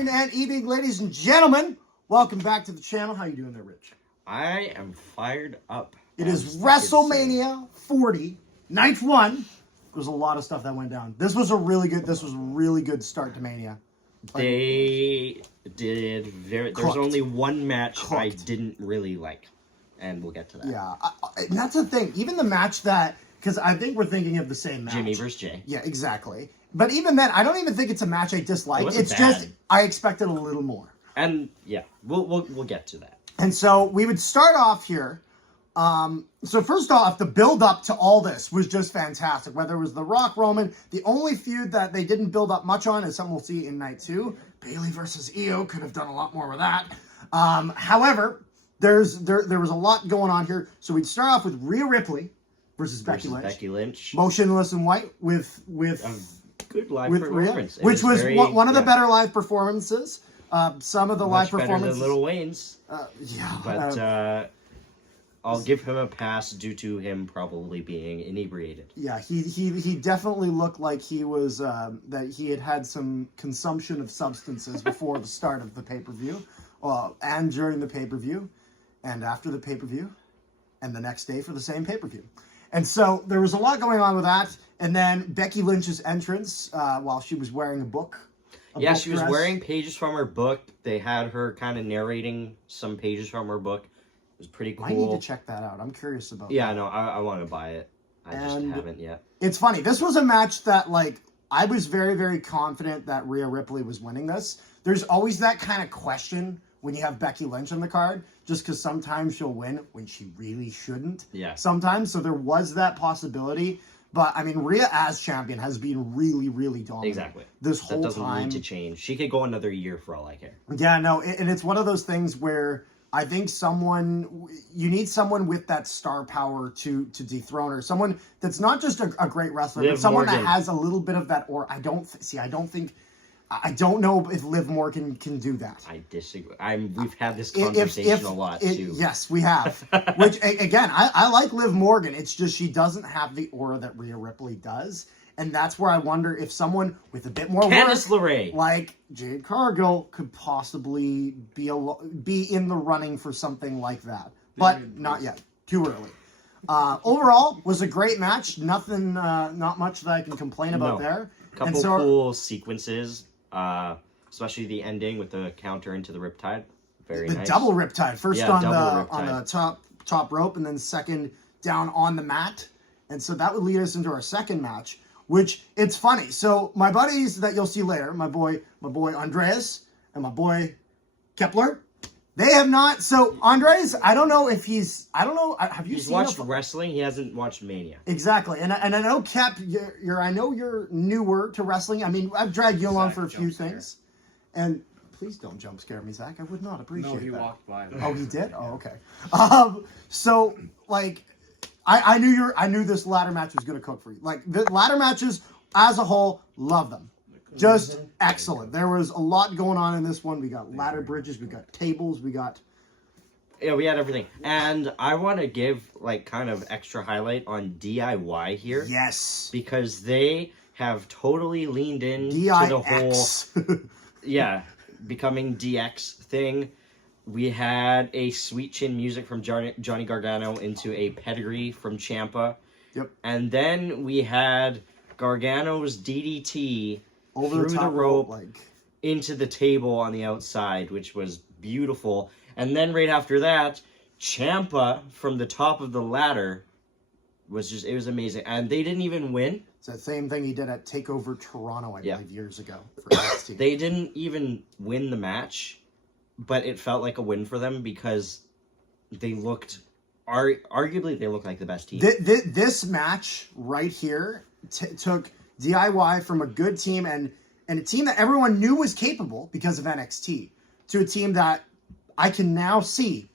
afternoon and evening, ladies and gentlemen. Welcome back to the channel. How you doing there, Rich? I am fired up. It is WrestleMania 40, night one. There's a lot of stuff that went down. This was a really good start to Mania. They did very. There's only one match I didn't really like, and we'll get to that. Yeah, and that's the thing. Even the match that, because I think we're thinking of the same match. Jimmy versus Jay. Yeah, exactly. But even then, I don't even think it's a match I dislike. It's bad. just I expected a little more. And yeah, we'll get to that. And so we would start off here. So first off, the build up to all this was just fantastic. Whether it was The Rock, Roman, the only feud that they didn't build up much on is something we'll see in night two. Bayley versus Io could have done a lot more with that. However, there was a lot going on here. So we'd start off with Rhea Ripley versus Becky Lynch. Motionless in white with good live with performance, Rhea, which was one of the better live performances. Some of the live performances better than Lil Wayne's. Yeah, but I'll give him a pass due to him probably being inebriated. Yeah, he definitely looked like he was that he had some consumption of substances before the start of the pay-per-view, and during the pay-per-view, and after the pay-per-view, and the next day for the same pay-per-view. And so there was a lot going on with that. And then Becky Lynch's entrance while she was wearing a book. Yeah, she was wearing pages from her book. They had her kind of narrating some pages from her book. It was pretty cool. I need to check that out. I'm curious about that. Yeah, no, I want to buy it. I just haven't yet. It's funny. This was a match that, like, I was very, very confident that Rhea Ripley was winning this. There's always that kind of question when you have Becky Lynch on the card, just because sometimes she'll win when she really shouldn't. Yeah. Sometimes. So there was that possibility. But, I mean, Rhea as champion has been really, really dominant. Exactly. This whole time. That doesn't need to change. She could go another year for all I care. Yeah, no, and it's one of those things where I think you need someone with that star power to dethrone her. Someone that's not just a great wrestler, but someone that has a little bit of that, or I don't know if Liv Morgan can do that. I disagree. We've had this conversation a lot, too. Yes, we have. Which, again, I like Liv Morgan. It's just she doesn't have the aura that Rhea Ripley does. And that's where I wonder if someone with a bit more work, like Jade Cargill, could possibly be in the running for something like that. But not yet. Too early. Overall, was a great match. Nothing, not much that I can complain about there. A couple cool sequences. Especially the ending with the counter into the Riptide. Very nice. The double Riptide. First on the top rope, and then second down on the mat. And so that would lead us into our second match, which it's funny. So my buddies that you'll see later, my boy Andreas and my boy Kepler, they have not. So Andres, I don't know if have you seen? He's watched wrestling. He hasn't watched Mania. Exactly, and I know Kep, I know you're newer to wrestling. I mean, I've dragged you along for a few things, and please don't jump scare me, Zach. I would not appreciate that. No, he walked by. Oh, he did. Oh, okay. So like, I knew this ladder match was gonna cook for you. Like the ladder matches as a whole, love them. Just excellent. There was a lot going on in this one. We got ladder bridges, we got tables, we had everything. And I want to give like kind of extra highlight on DIY here. Yes. Because they have totally leaned in to the whole becoming DX thing. We had a Sweet Chin music from Johnny Gargano into a pedigree from Ciampa. Yep. And then we had Gargano's DDT through the rope into the table on the outside, which was beautiful. And then right after that, Ciampa from the top of the ladder it was amazing. And they didn't even win. It's that same thing he did at TakeOver Toronto, I believe, years ago. For NXT. They didn't even win the match, but it felt like a win for them because they looked, arguably, they looked like the best team. This match right here took DIY from a good team and a team that everyone knew was capable because of NXT to a team that I can now see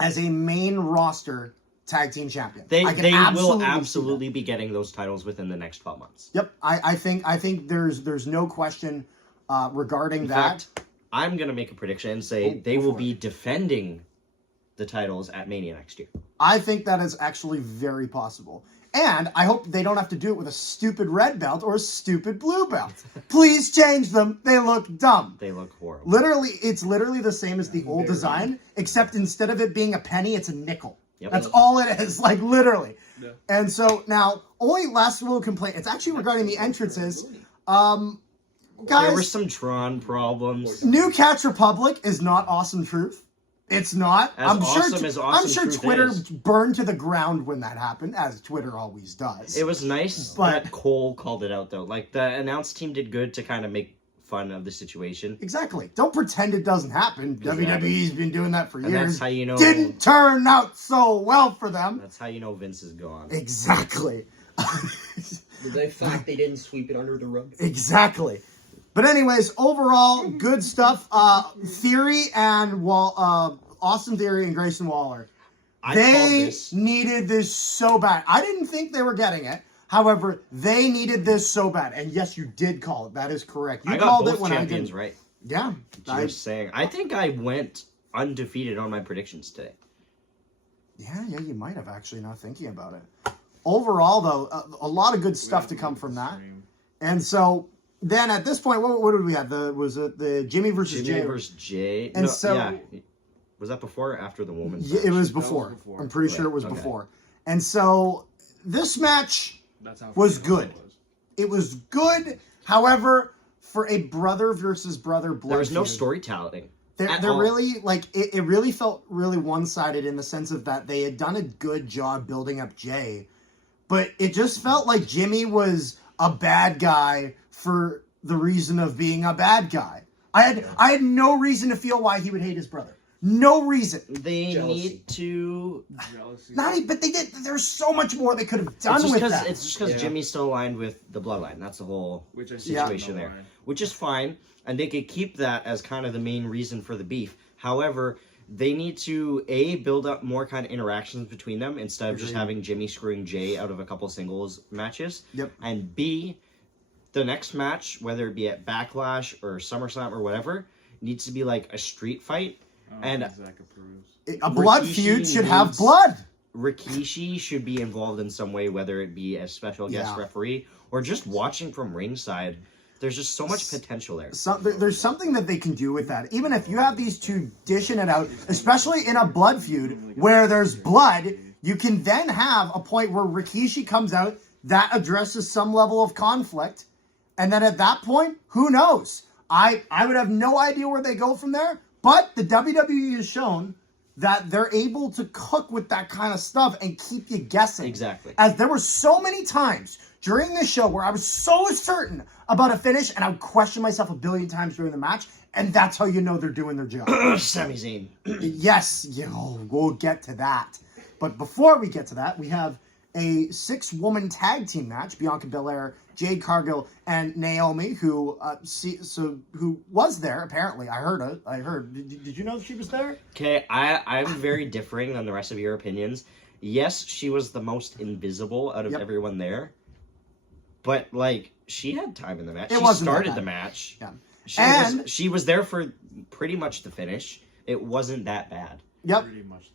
as a main roster tag team champion. They will absolutely be getting those titles within the next 12 months. Yep. I think there's no question regarding that. In fact, I'm going to make a prediction and say they will be defending the titles at Mania next year. I think that is actually very possible. And I hope they don't have to do it with a stupid red belt or a stupid blue belt. Please change them. They look dumb. They look horrible. It's literally the same as the old design, except instead of it being a penny, it's a nickel. Yep. That's all it is, like literally. Yeah. And so now, only last little complaint. It's actually regarding the entrances. Guys, there were some Tron problems. New Catch Republic is not Awesome Truth. It's not. As awesome as Awesome I'm sure Truth Twitter is. burned to the ground when that happened, as Twitter always does. It was nice But- that Cole called it out, though. Like, the announce team did good to kind of make fun of the situation. Exactly. Don't pretend it doesn't happen. Exactly. WWE's been doing that for And years. that's how you know... Didn't turn out so well for them. That's how you know Vince is gone. Exactly. The fact they didn't sweep it under the rug. Exactly. But anyways, overall, good stuff. Theory and Austin Theory and Grayson Waller. They needed this so bad. I didn't think they were getting it. However, they needed this so bad. And yes, you did call it. That is correct. You I got called both it when champions I didn't. right. Yeah. Just saying. I think I went undefeated on my predictions today. Yeah, you might have actually, not thinking about it. Overall, though, a lot of good stuff to come from that. And so then at this point, what did we have? Was it the Jimmy versus Jay? Jimmy versus Jay. And no, so, yeah. Was that before or after the woman's yeah, match? it was before. I'm pretty sure it was before. And so this match was good. It was good. However, for a brother versus brother blood there was no feud, storytelling. They're really, like, it really felt really one-sided in the sense of that they had done a good job building up Jay, but it just felt like Jimmy was a bad guy for the reason of being a bad guy. I had no reason to feel why he would hate his brother. No reason. They need to... But they did. There's so much more they could have done with that. It's just because Jimmy's still aligned with the bloodline. That's the whole situation there. Which is fine. And they could keep that as kind of the main reason for the beef. However, they need to, A, build up more kind of interactions between them instead of just having Jimmy screwing Jay out of a couple singles matches. Yep. And B, the next match, whether it be at Backlash or SummerSlam or whatever, needs to be like a street fight. And a blood feud should have blood. Rikishi should be involved in some way, whether it be a special guest referee or just watching from ringside. There's just so much potential there. There's something that they can do with that. Even if you have these two dishing it out, especially in a blood feud where there's blood, you can then have a point where Rikishi comes out that addresses some level of conflict. And then at that point, who knows? I would have no idea where they go from there. But the WWE has shown that they're able to cook with that kind of stuff and keep you guessing. Exactly. As there were so many times during this show where I was so certain about a finish and I would question myself a billion times during the match, and that's how you know they're doing their job. Sami Zayn. Yes, we'll get to that. But before we get to that, we have a 6-woman tag team match. Bianca Belair, Jade Cargill, and Naomi, who was there, apparently. I heard. Did you know she was there? Okay, I'm very differing on the rest of your opinions. Yes, she was the most invisible out of everyone there. But, like, she had time in the match. She started the match. Yeah. She was there for pretty much the finish. It wasn't that bad. Yep.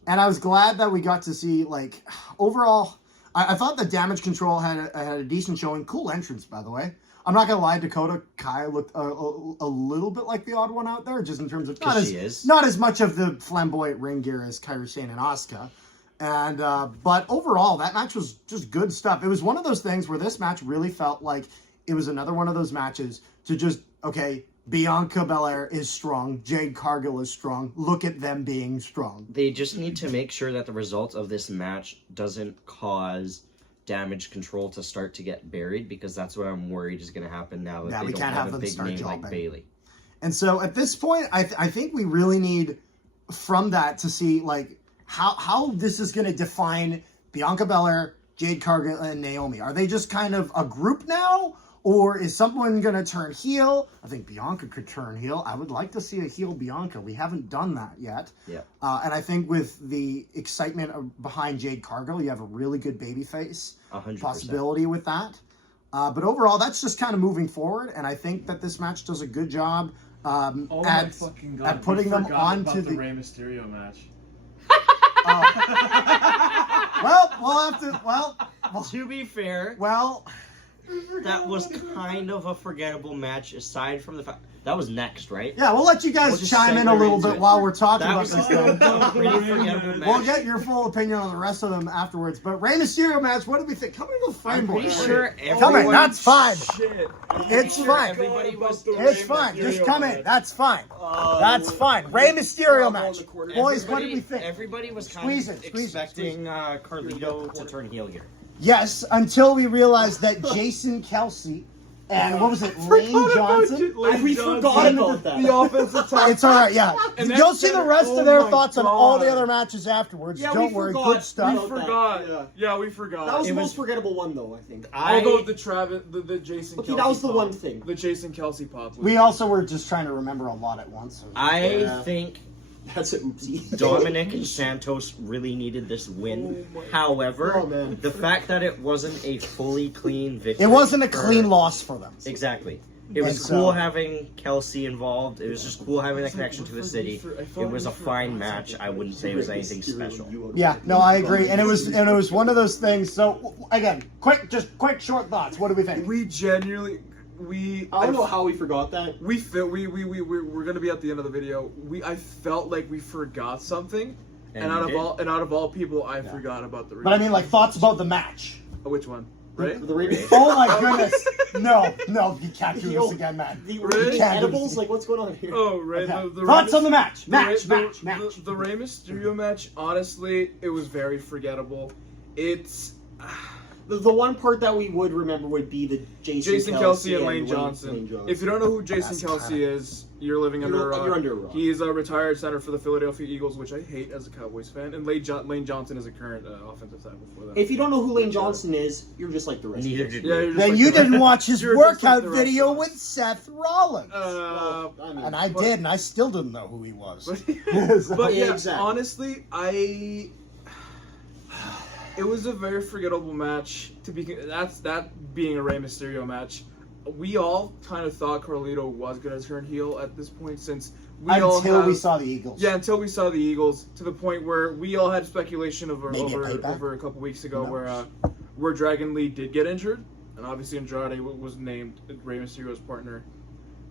And I was glad that we got to see, like, overall... I thought the Damage Control had a decent showing. Cool entrance, by the way. I'm not going to lie, Dakota Kai looked a little bit like the odd one out there, just in terms of not as much of the flamboyant ring gear as Kairi Sane and Asuka. And but overall, that match was just good stuff. It was one of those things where this match really felt like it was another one of those matches to just, okay, Bianca Belair is strong. Jade Cargill is strong. Look at them being strong. They just need to make sure that the results of this match doesn't cause Damage Control to start to get buried, because that's what I'm worried is going to happen now that they don't have a big name like Bayley. And so at this point, I think we really need from that to see like how this is going to define Bianca Belair, Jade Cargill, and Naomi. Are they just kind of a group now? Or is someone going to turn heel? I think Bianca could turn heel. I would like to see a heel Bianca. We haven't done that yet. Yeah. And I think with the excitement behind Jade Cargill, you have a really good babyface 100%. Possibility with that. But overall, that's just kind of moving forward. And I think that this match does a good job at putting them onto the Rey Mysterio match. Well, we'll have to. Well, To be fair, well, that was kind of a forgettable match. Aside from the fact that was next, right? yeah, we'll let you guys We'll just chime in a segue little into bit it. while we're talking That about was this a thing. pretty forgettable match. We'll get your full opinion on the rest of them afterwards. But Rey Mysterio match, what do we think? Come in, go frame I'm pretty boys. sure Come in, everyone. that's fine. Shit. It's fine. Everybody was. It's fine. Just come in. That's fine. That's fine. Rey Mysterio match. Boys, what did we think? Everybody was kind Squeeze of it, squeeze it, expecting Carlito to turn heel here. Yes, until we realized that Jason Kelsey and what was it, Lane Johnson? We forgot about that. The offensive tackle. It's all right, yeah. And You'll that's see the better. rest Oh of their my thoughts on all the God. other matches afterwards. Yeah, Don't we worry, forgot. good We stuff. forgot. Yeah, we forgot. That was It the was- most forgettable one, though, I think. Although the Jason Okay, Kelsey that was the pop. one thing. The Jason Kelsey pop. Was We also were just trying to remember a lot at once. So. I think That's an oopsie. Dominic and Santos really needed this win. However, Oh, man. the fact that it wasn't a fully clean victory. It wasn't a for- clean loss for them. Exactly. It was And cool so- having Kelsey involved. It was just cool having that connection to the city. It was a fine match. I wouldn't say it was anything special. Yeah, no, I agree, and it was one of those things. So again, quick short thoughts. What do we think? We genuinely, I don't know how we forgot that. we're gonna be at the end of the video. I felt like we forgot something, and out of all people, I forgot about the. But I mean, like thoughts about the match. Which one? Right? Oh my goodness! No, you can't do this again, man. The Really? edibles? Like, what's going on here? Oh, right. Okay. The Thoughts Rey on the match? The Match. Rey Mysterio match, honestly, it was very forgettable. It's The one part that we would remember would be the Jason Kelsey and Lane Johnson. If you don't know who Jason That's Kelsey is, you're living under a rock. You're under a rock. He is a retired center for the Philadelphia Eagles, which I hate as a Cowboys fan. And Lane Johnson is a current offensive tackle for them. If you don't know who Lane Johnson is, you're just like the rest Neither of us. did Yeah, we. you're just Then like you the didn't rest- watch his you're just like workout the rest video of us. with Seth Rollins. Well, I mean, And I did, and I still didn't know who he was. But yeah, Exactly. honestly, it was a very forgettable match. That being a Rey Mysterio match, we all kind of thought Carlito was gonna turn heel at this point, since Until we saw the Eagles. Yeah, until we saw the Eagles, to the point where we all had speculation over Maybe a payback? over a couple weeks ago, Who knows? where Dragon Lee did get injured, and obviously Andrade was named Rey Mysterio's partner,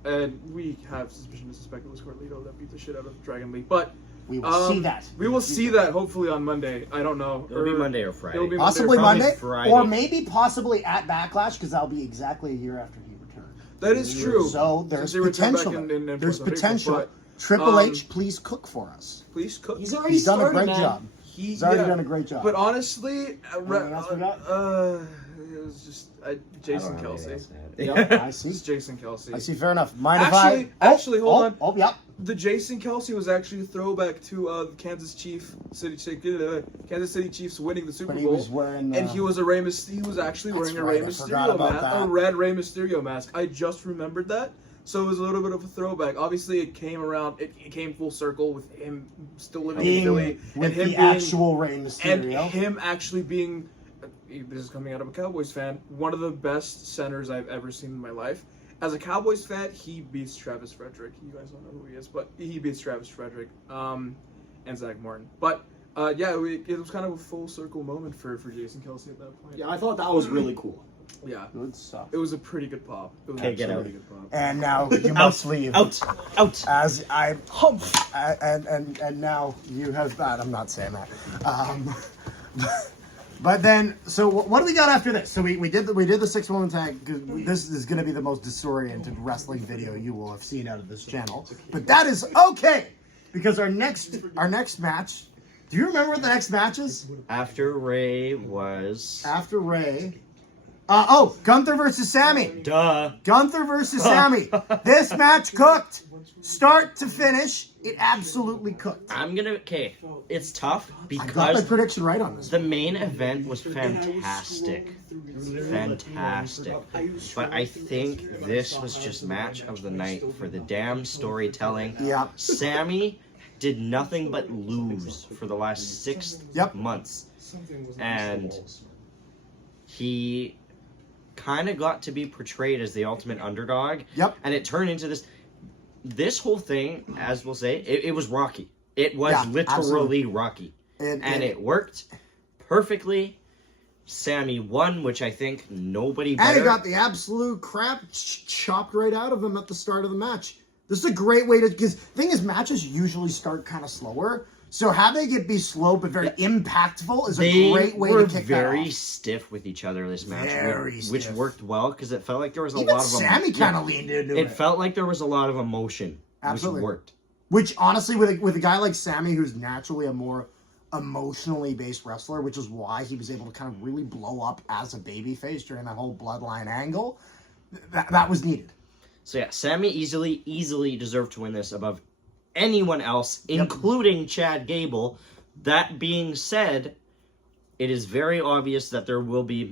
and we have suspicion to suspect it was Carlito that beat the shit out of Dragon Lee, but. We will see that. We will see that hopefully on Monday. I don't know. It'll be Monday or Friday. It'll be Possibly Monday. Monday, Friday. or maybe possibly at Backlash, because that'll be exactly a year after he returned. That is true. So there's Since he returned back potential. in There's Puerto Rico, potential. but, Triple H, please cook for us. please cook. He's already He's done a started, great man. job. He's already done a great job. But honestly, Anything else we got? it was just Jason Kelsey. Yep, I It's see. Jason Kelsey. I see. Fair enough. Mind Actually, if I? hold on. Oh, yep. The Jason Kelsey was actually a throwback to the Kansas City Chiefs winning the Super But he Bowl. was wearing. And he was He was actually That's wearing a right, Rey I forgot Mysterio about mask, that. a red Rey Mysterio mask. I just remembered that, so it was a little bit of a throwback. Obviously, it came around. It came full circle with him still living in being Philly, with and him the being actual Rey and Mysterio. him actually being. This is coming out of a Cowboys fan. One of the best centers I've ever seen in my life. As a Cowboys fan, he beats Travis Frederick. You guys don't know who he is, but he beats Travis Frederick and Zach Martin. But yeah, it was kind of a full circle moment for Jason Kelsey at that point. Yeah, I thought that was really cool. Yeah, Good stuff. it was a pretty good pop. It was Okay, a get pretty out. good pop. And now you must leave. Out. As I and now you have. I'm not saying that. But then, so what do we got after this? So we did the 6-woman tag. This is going to be the most disoriented wrestling video you will have seen out of this channel. But that is okay, because our next match. Do you remember what the next match is? After Ray was. After Ray. Gunther versus Sammy. Duh. Gunther versus Sammy. This match cooked. Start to finish, it absolutely cooked. Okay, it's tough I got my because prediction right on this. the main event was fantastic. Fantastic. But I think this was just match of the night for the damn storytelling. Yeah. Sammy did nothing but lose for the last 6 months. And he kind of got to be portrayed as the ultimate underdog. Yep. And it turned into this whole thing, as we'll say, it was Rocky. It was literally absolutely. Rocky. And it worked perfectly. Sammy won, which I think nobody better. And he got the absolute crap chopped right out of him at the start of the match. This is a great way to, because the thing is, matches usually start kind of slower. So having it be slow but very impactful is a great way to kick that off. They were very stiff with each other this match, which worked well because it felt like there was a lot of Sammy kind of leaned into it. It felt like there was a lot of emotion, Absolutely. which worked. Which honestly, with a guy like Sammy, who's naturally a more emotionally based wrestler, which is why he was able to kind of really blow up as a babyface during that whole bloodline angle, that was needed. So yeah, Sammy easily deserved to win this above anyone else, including Chad Gable. That being said, it is very obvious that there will be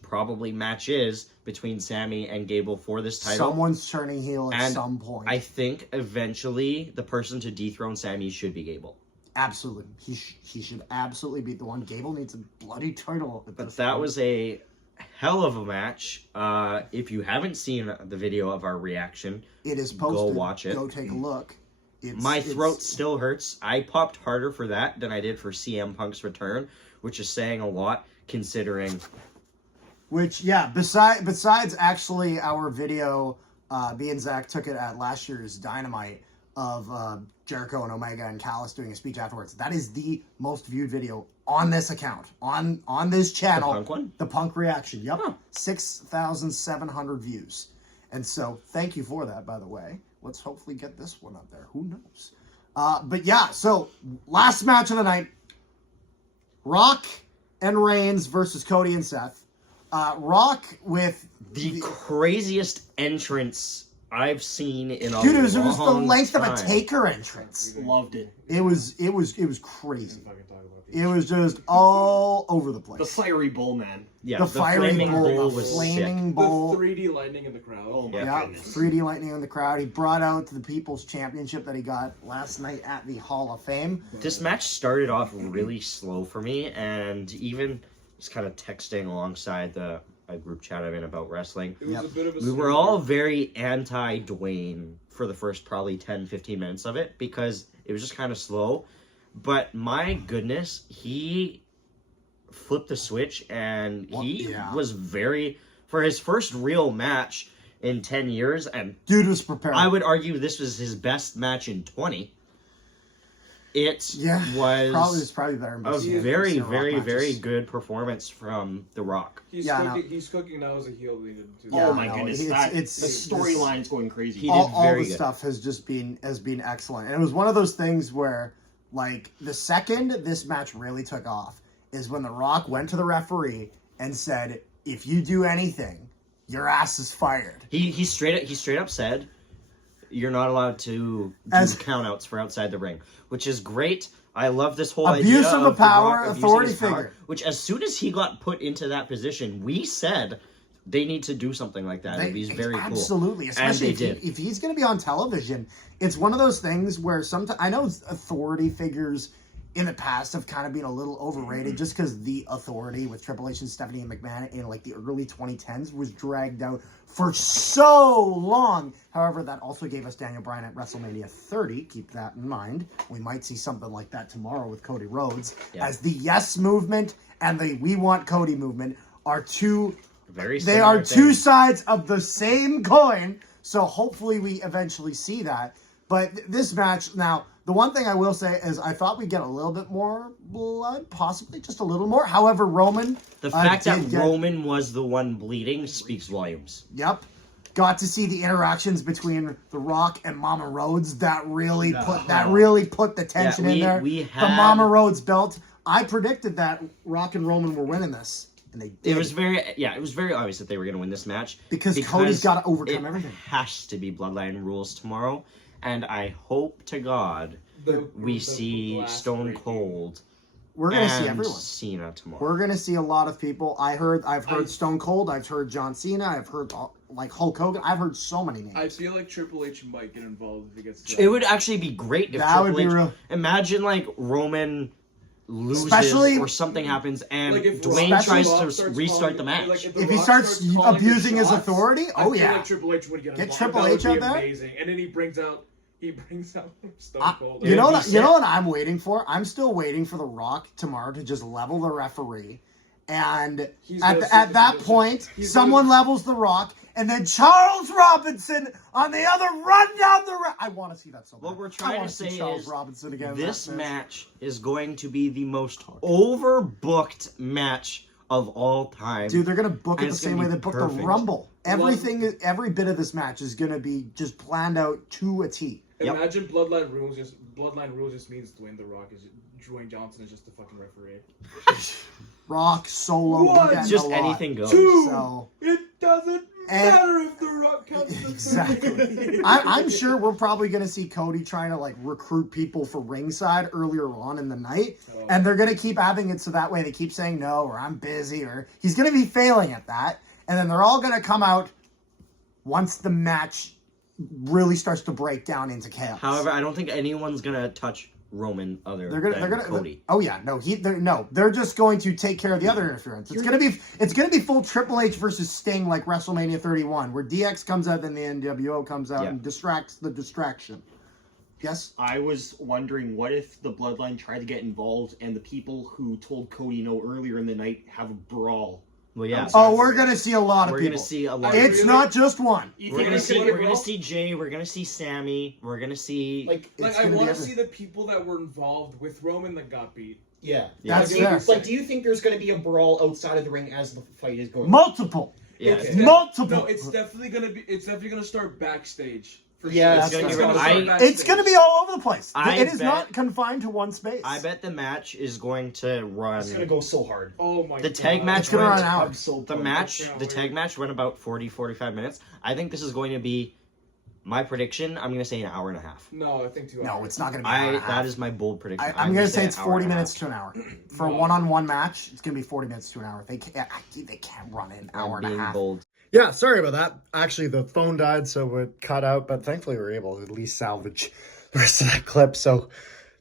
probably matches between Sammy and Gable for this title. Someone's turning heel at some point. I think eventually the person to dethrone Sammy should be Gable. Absolutely. He should absolutely be the one. Gable needs a bloody title. But that was a hell of a match. If you haven't seen the video of our reaction, it is posted. Go watch it. Go take a look. My throat still hurts. I popped harder for that than I did for CM Punk's return, which is saying a lot considering. Which, yeah, besides actually our video, me and Zach took it at last year's Dynamite of Jericho and Omega and Callis doing a speech afterwards. That is the most viewed video on this account, on this channel. The Punk one? The Punk reaction, yep. Huh. 6,700 views. And so, thank you for that, by the way. Let's hopefully get this one up there. Who knows? But yeah, so last match of the night, Rock and Reigns versus Cody and Seth. Rock with the craziest entrance I've seen in a Dude, it was the long length time. of a Taker entrance. Loved it. It was crazy. It was just all over the place. The fiery bull, man. Yeah, the flaming bull was flaming sick. bull. The 3D lightning in the crowd. Oh my goodness. 3D lightning in the crowd. He brought out the People's Championship that he got last night at the Hall of Fame. This match started off really slow for me, and even just kind of texting alongside a group chat I'm in about wrestling. It was a bit of a we were all very anti-Dwayne for the first probably 10-15 minutes of it because it was just kind of slow. But my goodness, he flipped the switch and he was for his first real match in 10 years. And dude was prepared. I would argue this was his best match in 20. It was probably better. A very, very, very good performance from The Rock. He's cooking now as a heel leader. Oh my goodness, the storyline's going crazy. All the stuff has been excellent, and it was one of those things where, like, the second this match really took off is when The Rock went to the referee and said, "If you do anything, your ass is fired." He straight up said, "You're not allowed to do countouts for outside the ring," which is great. I love this whole abuse idea of a power, Rock authority his power, figure. which, as soon as he got put into that position, we said they need to do something like that. He's very cool. Absolutely, especially if he's going to be on television. It's one of those things where sometimes I know authority figures in the past have kind of been a little overrated just because the authority with Triple H and Stephanie and McMahon in like the early 2010s was dragged out for so long. However, that also gave us Daniel Bryan at WrestleMania 30. Keep that in mind. We might see something like that tomorrow with Cody Rhodes, as the Yes movement and the We Want Cody movement are two sides of the same coin. So hopefully we eventually see that. But this match, now, the one thing I will say is I thought we'd get a little bit more blood, possibly just a little more. However, Roman... The fact that Roman was the one bleeding speaks volumes. Yep. Got to see the interactions between The Rock and Mama Rhodes. That really put the tension in there. The Mama Rhodes belt. I predicted that Rock and Roman were winning this. And they did. It was very obvious that they were going to win this match. Because Cody's got to overcome everything. It has to be Bloodline rules tomorrow. And I hope to God we see Stone Cold. We're going to see everyone. Cena tomorrow. We're going to see a lot of people. I've heard Stone Cold. I've heard John Cena. I've heard like Hulk Hogan. I've heard so many names. I feel like Triple H might get involved if he gets. It would actually be great if Triple H. Imagine like Roman loses or something happens and Dwayne tries to restart the match. Like if he starts abusing his authority, I feel like Triple H would get Triple H out there. amazing. And then he brings out he brings out Stone Cold. You know what I'm waiting for? I'm still waiting for The Rock tomorrow to just level the referee. And at that point, someone levels The Rock, and then Charles Robinson on the other run down the I want to see that so bad. What we're trying to say Charles is Robinson again, this match is going to be the most overbooked match of all time. Dude, they're going to book it the same way they booked the Rumble. Every bit of this match is going to be just planned out to a T. Imagine Bloodline Rules just means Dwayne The Rock Dwayne Johnson is just the fucking referee. Rock, Solo, just anything goes. So it doesn't matter if The Rock comes to exactly. I'm sure we're probably going to see Cody trying to like recruit people for ringside earlier on in the night, and they're going to keep having it so that way they keep saying no or I'm busy or he's going to be failing at that, and then they're all going to come out once the match really starts to break down into chaos. However, I don't think anyone's going to touch Roman than Cody. They're just going to take care of the other interference. It's gonna be full Triple H versus Sting like WrestleMania 31, where DX comes out, then the NWO comes out and distracts the distraction. Yes? I was wondering, what if the Bloodline tried to get involved and the people who told Cody no earlier in the night have a brawl? Well, yeah. Oh, we're gonna see a lot of people. We're gonna see a lot. It's not just one. We're gonna see Jay. We're gonna see Sammy. We're gonna see I want to see the people that were involved with Roman that got beat. Yeah, that's fair. Like, do you think there's gonna be a brawl outside of the ring as the fight is going? Multiple. Yeah, multiple. No, it's definitely gonna start backstage. Yeah, it's going to be all over the place. It is not confined to one space. I bet the match is going to run. It's going to go so hard. Oh my god. The tag match went run hours. The tag match went about 40-45 minutes. I think this is going to be my prediction. I'm going to say an hour and a half. No, I think 2 hours. No, it's not going to be an hour and a half. That is my bold prediction. I'm going to say it's 40 minutes to an hour. For a one-on-one match, it's going to be 40 minutes to an hour. They can't run an hour and a half. Bold. Yeah, sorry about that. Actually, the phone died, so it cut out, but thankfully we were able to at least salvage the rest of that clip. So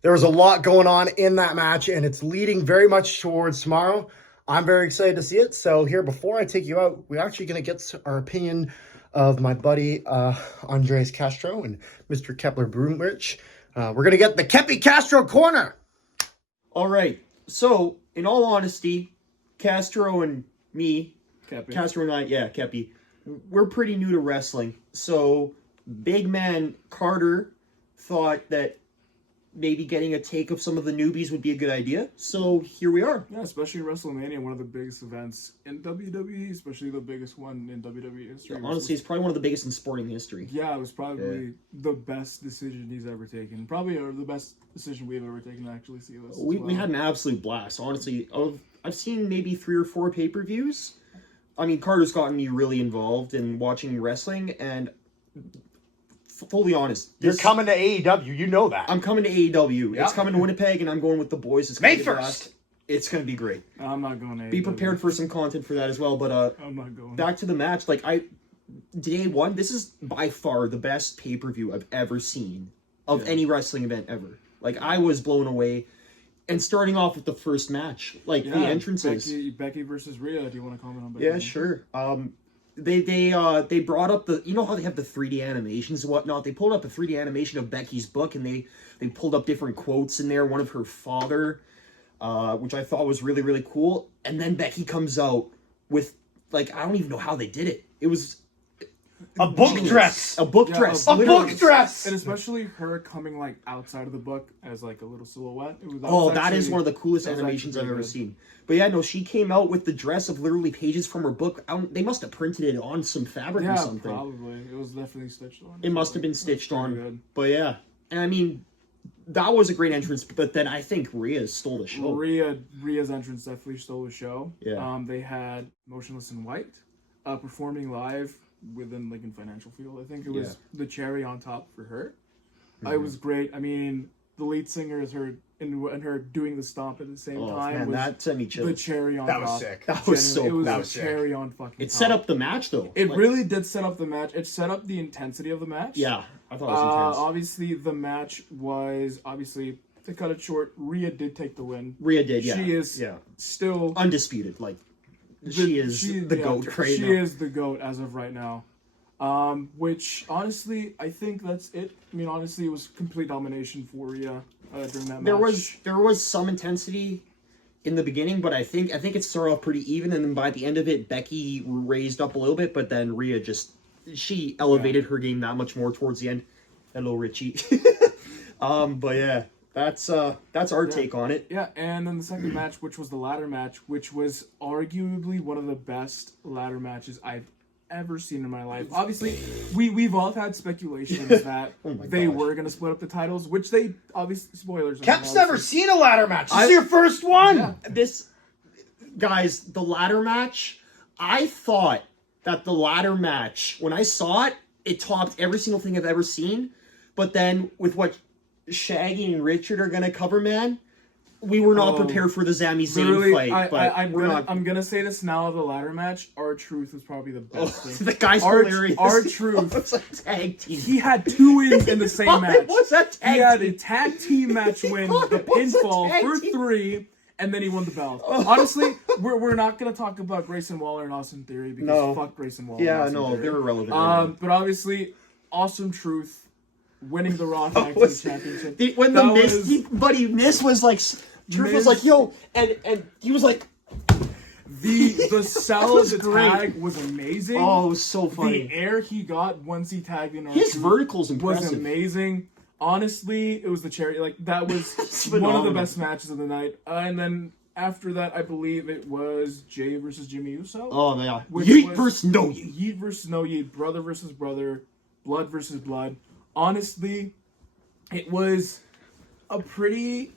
there was a lot going on in that match, and it's leading very much towards tomorrow. I'm very excited to see it. So here, before I take you out, we're actually going to get our opinion of my buddy Andres Castro and Mr. Kepler Brumrich. We're going to get the Kepi Castro corner. All right. So, in all honesty, Castro and me... Castro and I, Kepi, we're pretty new to wrestling. So, big man Carter thought that maybe getting a take of some of the newbies would be a good idea. So, here we are. Yeah, especially WrestleMania, one of the biggest events in WWE, especially the biggest one in WWE history. Yeah, honestly, it's probably one of the biggest in sporting history. Yeah, it was probably the best decision he's ever taken. Probably the best decision we've ever taken to actually see this. We had an absolute blast. Honestly, I've seen maybe 3 or 4 pay-per-views. I mean, Carter's gotten me really involved in watching wrestling, and fully honest, you're coming to AEW. You know that. I'm coming to AEW. Yep. It's coming to Winnipeg, and I'm going with the boys. It's May 1st. It's going to be great. I'm not going to AEW. Be prepared for some content for that as well. But I'm not going. Back to the match. Day one, this is by far the best pay-per-view I've ever seen of any wrestling event ever. I was blown away. And starting off with the first match, the entrances. Becky versus Rhea. Do you want to comment on Becky? Yeah, sure. They brought up how they have the 3D animations and whatnot. They pulled up a 3D animation of Becky's book, and they pulled up different quotes in there. One of her father, which I thought was really, really cool. And then Becky comes out with I don't even know how they did it. It was a book dress. A book dress. A book dress. And especially her coming outside of the book as a little silhouette. That is one of the coolest animations I've ever seen. But yeah, no, she came out with the dress of literally pages from her book. They must have printed it on some fabric or something. Yeah, probably. It was definitely stitched on. It must have been stitched on. Good. But yeah, and I mean, that was a great entrance. But then I think Rhea stole the show. Rhea's entrance definitely stole the show. Yeah. They had Motionless in White performing live within in financial field. I think it was the cherry on top for her. It was great. I mean, the lead singer is her and her doing the stomp at the same time. Man, that sent me chills. The cherry on top. That was sick. That was so cool. It was cherry on fucking top. It set up the match though. It really did set up the match. It set up the intensity of the match. Yeah, I thought it was intense. Obviously, the match was to cut it short. Rhea did take the win. Rhea did. Yeah. She is still undisputed. She is the GOAT right now. She is the GOAT as of right now. Which honestly, I think that's it. I mean, honestly, it was complete domination for Rhea during that There match. was some intensity in the beginning, but I think it started off pretty even, and then by the end of it, Becky raised up a little bit, but then Rhea she elevated her game that much more towards the end. Hello, Richie. But yeah, that's our take on it. Yeah, and then the second match, which was the ladder match, which was arguably one of the best ladder matches I've ever seen in my life. Obviously, we've all had speculations that they were going to split up the titles, which they, obviously, spoilers. Kep's never seen a ladder match. This is your first one. Yeah. Guys, the ladder match, I thought that the ladder match, when I saw it, it topped every single thing I've ever seen. But then with what Shaggy and Richard are going to cover, man, we were not prepared for the Sami Zayn fight. I'm gonna say this now. The ladder match, R-Truth was probably the best thing. The guy's hilarious. R-Truth, tag team. he had 2 wins in the same match. It was a tag he had team. a tag team match win, the pinfall for 3, and then he won the belt. Honestly, we're not gonna talk about Grayson Waller and Austin Theory because fuck Grayson Waller. Yeah, and Austin Theory. they're irrelevant. But obviously, Awesome Truth winning the Raw Tag Team Championship. When the Miss was like. Truth was like, yo, and he was like... The sell of the tag was amazing. Oh, it was so funny. The air he got once he tagged in his vertical's impressive. was amazing. Honestly, it was the cherry. Like, that was one of the best matches of the night. And then after that, I believe it was Jay versus Jimmy Uso. Oh, yeah. Yeet versus no Yeet. Yeet versus no Yeet. Brother versus brother. Blood versus blood. Honestly, it was a pretty...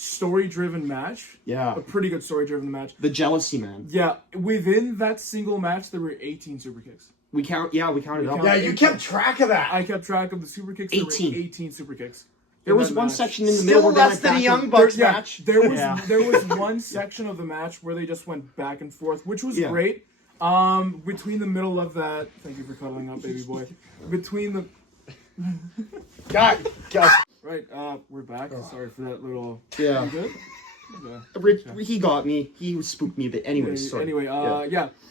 story-driven match. Yeah. A pretty good story-driven match. The jealousy, man. Yeah. Within that single match, there were 18 super kicks. We counted up. Yeah, you kept track of that. I kept track of the super kicks. 18. There were 18 super kicks. There was one section in the Still middle less than a Young Bucks match. There was one section of the match where they just went back and forth, which was great. Between the middle of that, thank you for cuddling up, baby boy. Between the God. Right, we're back. Sorry for that little. Yeah. You good? Rich, he got me. He spooked me a bit. Anyways, sorry. Anyway,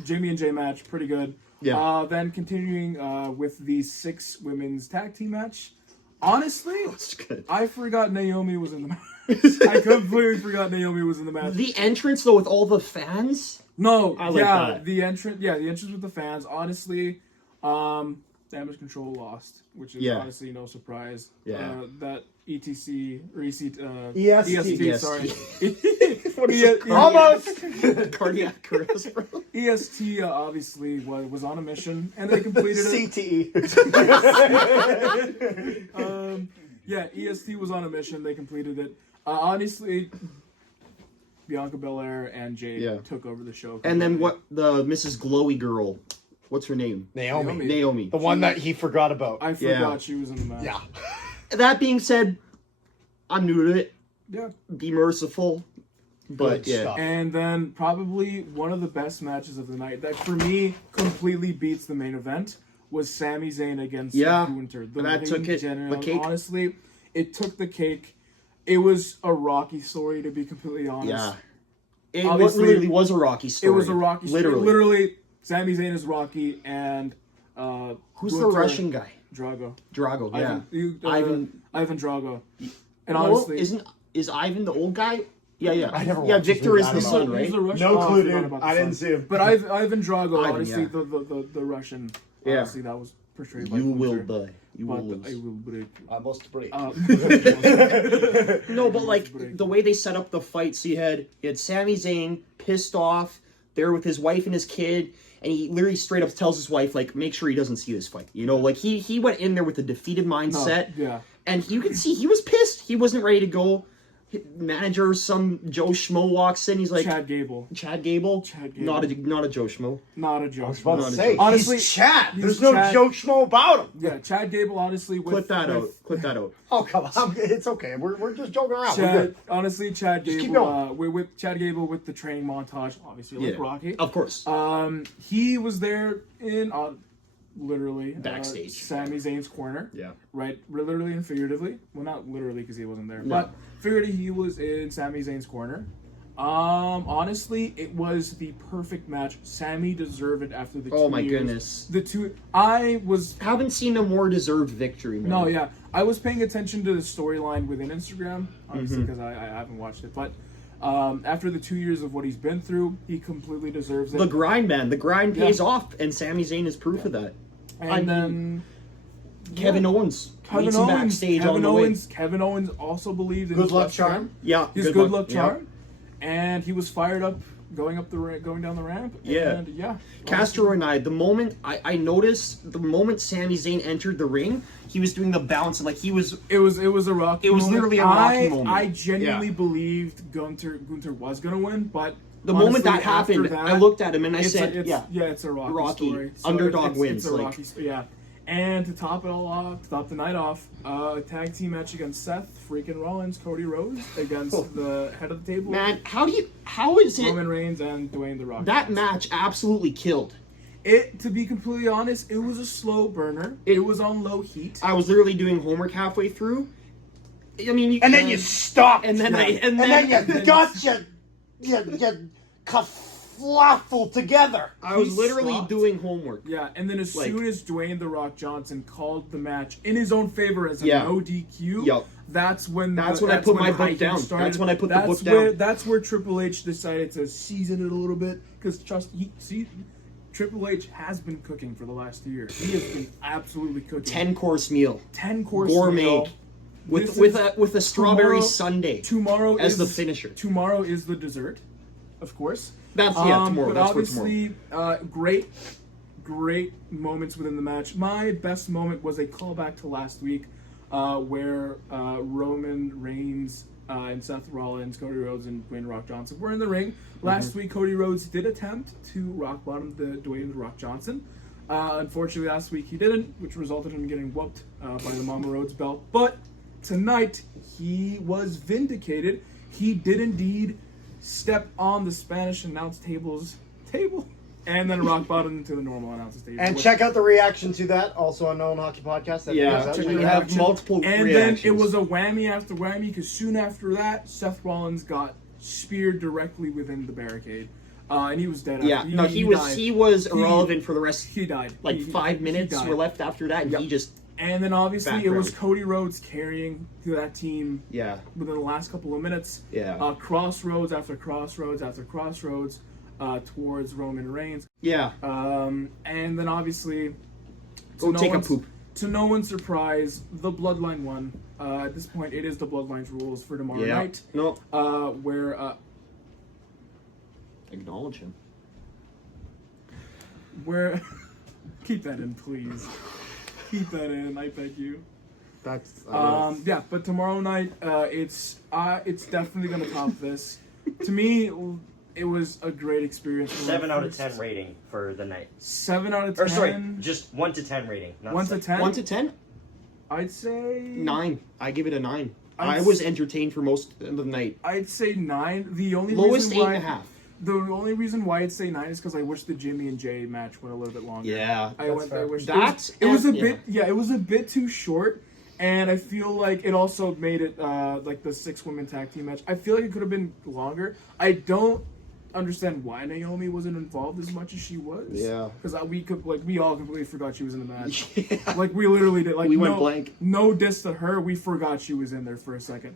Jamie and Jay match, pretty good. Yeah. Then continuing with the 6 women's tag team match. Honestly, That's good. I forgot Naomi was in the match. I completely forgot Naomi was in the match. The entrance though, with all the fans. No, I like that. the entrance with the fans. Honestly, Damage Control lost, which is honestly no surprise. Yeah. That ETC or ECT, EST. Sorry. What is it? Almost. Cardiac arrest, bro. EST obviously was on a mission, and they completed it. CTE. EST was on a mission. They completed it. Honestly, Bianca Belair and Jade took over the show. And then what? The Mrs. Glowy girl. What's her name? Naomi. The one that he forgot about. I forgot she was in the match. Yeah. That being said, I'm new to it. Yeah. Be merciful. But Good stuff. And then probably one of the best matches of the night that for me completely beats the main event was Sami Zayn against Gunther. That took it. The cake. Honestly, it took the cake. It was a Rocky story, to be completely honest. Yeah. It Obviously, was a Rocky story. It was a Rocky story. Literally. Literally, Sami Zayn is Rocky, and who's Gunther, the Russian guy? Drago, yeah. Ivan Drago. And No, honestly, is Ivan the old guy? Yeah. I never Yeah, watched Victor this is movie. the I son, don't know. right? he's the Russian. No clue, I forgot dude. about the I didn't son. see him. But Ivan Drago, Ivan, honestly, yeah. the Russian. Yeah. Honestly, that was portrayed by You will Gunther. die. You will lose. I will break. I must break. No, but like the way they set up the fight, so you had Sami Zayn pissed off there with his wife and his kid, and he literally straight up tells his wife, like, make sure he doesn't see this fight. You know, like he went in there with a defeated mindset. Yeah. And you can see he was pissed. He wasn't ready to go. Manager, some Joe Schmo walks in. He's like Chad Gable. Chad Gable. Not a Joe Schmo. Not a Joe. I was about to Schmo. say, honestly, he's Chad. he's There's no Chad. joke schmo about him. Yeah, Chad Gable, honestly. Clip that out. Oh, come on. It's okay. We're just joking around. We're Chad, good. honestly, Chad Just keep Gable, with Chad Gable with the training montage, obviously, like Rocky. Of course. He was there in, literally, Backstage. Sami Zayn's corner. Yeah. Right? Literally and figuratively. Well, not literally because he wasn't there. No. But figuratively, he was in Sami Zayn's corner. Honestly, it was the perfect match. Sammy deserved it after the 2 years. Oh my goodness. Haven't seen a more deserved victory, man. No, yeah. I was paying attention to the storyline within Instagram, obviously, because I haven't watched it. But after the 2 years of what he's been through, he completely deserves it. The grind, man. The grind pays off, and Sami Zayn is proof of that. And then Kevin Owens. Backstage Kevin on the Owens. way. Kevin Owens also believed in Good his luck best charm. friend. Yeah, His good luck charm. And he was fired up going down the ramp. Yeah. And yeah. Castro and I, the moment I noticed, the moment Sami Zayn entered the ring, he was doing the bounce and like he was. It was a Rocky. It was moment. literally a Rocky moment. I genuinely believed Gunther was gonna win, but the moment that happened, I looked at him and I said, it's a Rocky story. So underdog wins. It's a Rocky story. Yeah. And to top it all off, to top the night off, a tag team match against Seth freaking Rollins, Cody Rhodes against the head of the table. Man, how is it? Roman Reigns and Dwayne The Rock. That match absolutely killed. To be completely honest, it was a slow burner. It was on low heat. I was literally doing homework halfway through. I mean, then you stopped. And then you got your kerfluffle together. I was literally doing homework. Yeah, and then as soon as Dwayne The Rock Johnson called the match in his own favor as a no DQ, that's when I put my book down. That's when I put the book down. That's where Triple H decided to season it a little bit because Triple H has been cooking for the last year. He has been absolutely cooking. 10-course meal. 10-course gourmet meal. With a strawberry sundae. Tomorrow as the finisher. Tomorrow is the dessert, of course. That's tomorrow. But that's obviously, great moments within the match. My best moment was a callback to last week, where Roman Reigns and Seth Rollins, Cody Rhodes, and Dwayne The Rock Johnson were in the ring. Last week, Cody Rhodes did attempt to rock bottom the Dwayne The Rock Johnson. Unfortunately, last week he didn't, which resulted in him getting whooped by the Mama Rhodes belt. But tonight, he was vindicated. He did indeed step on the Spanish announce table and then rock bottom into the normal announce table. And check out the reaction to that, also on Known Hockey Podcast. We have multiple and reactions. Then it was a whammy after whammy, because soon after that, Seth Rollins got speared directly within the barricade. And he was dead. Yeah, he was irrelevant for the rest. He died. Like 5 minutes were left after that, and he just. And then obviously it was Cody Rhodes carrying that team. Yeah. Within the last couple of minutes. Yeah. Crossroads after crossroads after crossroads, towards Roman Reigns. Yeah. And then obviously. Go take a poop. To no one's surprise, the Bloodline won. At this point, it is the Bloodline's rules for tomorrow night. No. Where. Acknowledge him. Where. Keep that in, please. Keep that in, I beg you. That's yeah, but tomorrow night, it's definitely gonna top this. To me, it was a great experience. 7 out of 10 rating for the night. 7 out of 10. Or sorry, just 1 to 10 rating. 1 to 10. 1 to 10. I'd say 9. I give it a 9. I was entertained for most of the night. I'd say 9. The only lowest reason 8.5. The only reason why I'd say 9 is because I wish the Jimmy and Jay match went a little bit longer. Yeah, I wish it was a bit. Yeah, it was a bit too short, and I feel like it also made it like the 6-woman tag team match. I feel like it could have been longer. I don't understand why Naomi wasn't involved as much as she was. Yeah, because we all completely forgot she was in the match. Yeah. Like we literally did. Like we went blank. No diss to her. We forgot she was in there for a second.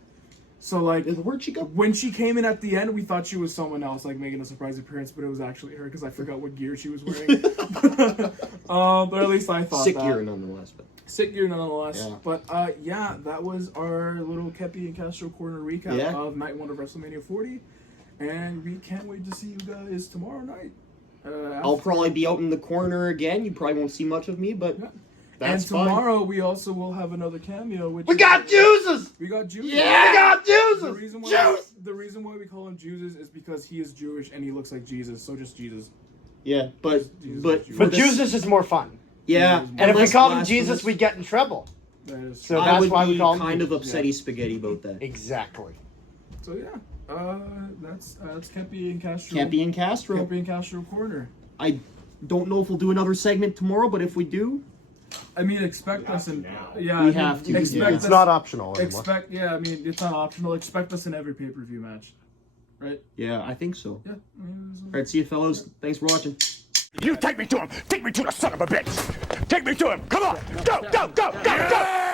So, like, where'd she go? When she came in at the end, we thought she was someone else, like, making a surprise appearance, but it was actually her, because I forgot what gear she was wearing. But at least I thought Sick gear, nonetheless. Sick gear, nonetheless. Yeah. But, yeah, that was our little Kepi and Castro Corner recap of Night 1 of WrestleMania 40. And we can't wait to see you guys tomorrow night. I'll probably be out in the corner again. You probably won't see much of me, but... Yeah. That's tomorrow we also will have another cameo. Which we got Juices! We got Juices. Yeah! We got Juices! The reason why we call him Juices is because he is Jewish and he looks like Jesus. So just Jesus. Yeah, but Jesus is more fun. Yeah, and if we called him Jesus, we'd get in trouble. So that's why we call him. Kind of upsetty spaghetti about that. Exactly. So yeah, that's Kepi and Castro. Kepi and Castro. Kepi and Castro Corner. I don't know if we'll do another segment tomorrow, but if we do. I mean, expect us in. Yeah, we have to. It's not optional anymore. I mean, it's not optional. Expect us in every pay-per-view match. right? Yeah, I think so. Yeah. All right, see you, fellows. Thanks for watching. You take me to him! Take me to the son of a bitch! Take me to him! Come on! Go, go, go, go, go!